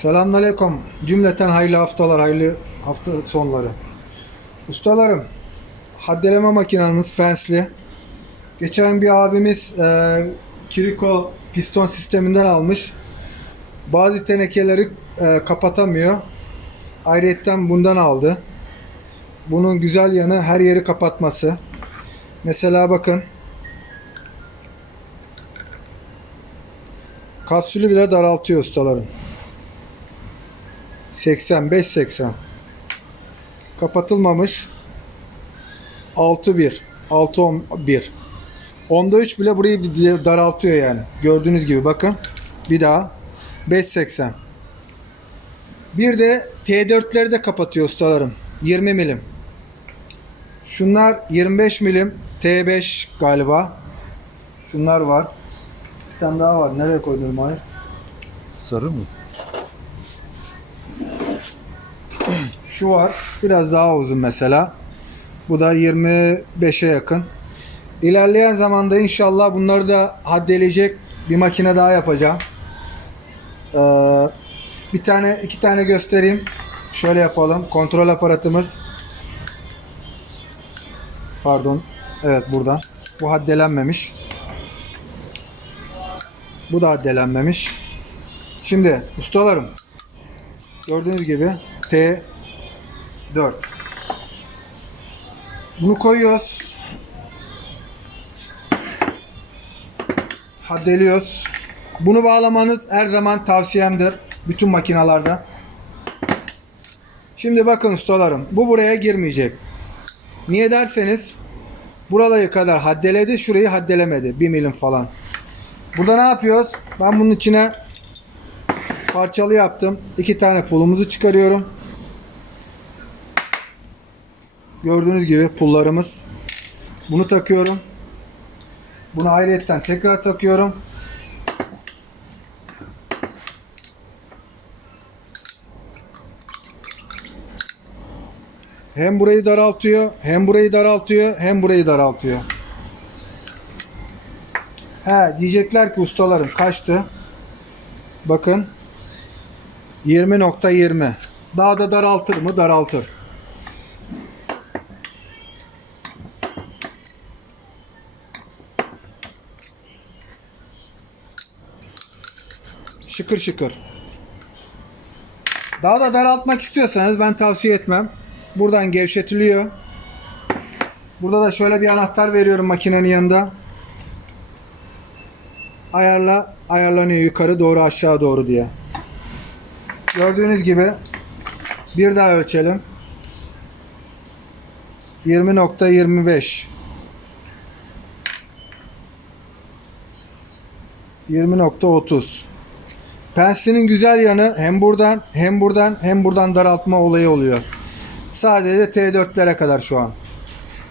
Selamünaleyküm. Cümleten hayırlı haftalar, hayırlı hafta sonları. Ustalarım, haddeleme makinamız pensli. Geçen bir abimiz e, Kiriko piston sisteminden almış. Bazı tenekeleri e, kapatamıyor. Ayrıyetten bundan aldı. Bunun güzel yanı her yeri kapatması. Mesela bakın. Kapsülü bile daraltıyor ustalarım. 85-80. Kapatılmamış. 6-1. 6-11. Onda 3 bile burayı bir daraltıyor yani. Gördüğünüz gibi bakın. Bir daha. 5-80. Bir de T4'leri de kapatıyor ustalarım. 20 milim. Şunlar 25 milim. T5 galiba. Şunlar var. Bir tane daha var. Nereye koydum hayır? Sarı mı? Şu var. Biraz daha uzun mesela. Bu da 25'e yakın. İlerleyen zamanda inşallah bunları da haddeleyecek bir makine daha yapacağım. Ee, bir tane iki tane göstereyim. Şöyle yapalım. Kontrol aparatımız. Pardon. Evet burada. Bu haddelenmemiş. Bu da haddelenmemiş. Şimdi ustalarım. Gördüğünüz gibi T 4. Bunu koyuyoruz. Haddeliyoruz. Bunu bağlamanız her zaman tavsiyemdir. Bütün makinalarda. Şimdi bakın ustalarım. Bu buraya girmeyecek. Niye derseniz burayı kadar haddeledi. Şurayı haddelemedi. 1 milim falan. Burada ne yapıyoruz? Ben bunun içine parçalı yaptım. İki tane pulumuzu çıkarıyorum. Gördüğünüz gibi pullarımız. Bunu takıyorum. Bunu ayrıyetten tekrar takıyorum. Hem burayı daraltıyor, hem burayı daraltıyor, hem burayı daraltıyor. He diyecekler ki ustalarım kaçtı? Bakın 20.20 daha da daraltır mı? Daraltır. Şıkır şıkır. Daha da daraltmak istiyorsanız ben tavsiye etmem. Buradan gevşetiliyor. Burada da şöyle bir anahtar veriyorum makinenin yanında. Ayarla ayarlanıyor yukarı doğru aşağı doğru diye. Gördüğünüz gibi bir daha ölçelim. 20.25 20.30 Penslinin güzel yanı hem buradan hem buradan hem buradan daraltma olayı oluyor. Sadece T4'lere kadar şu an.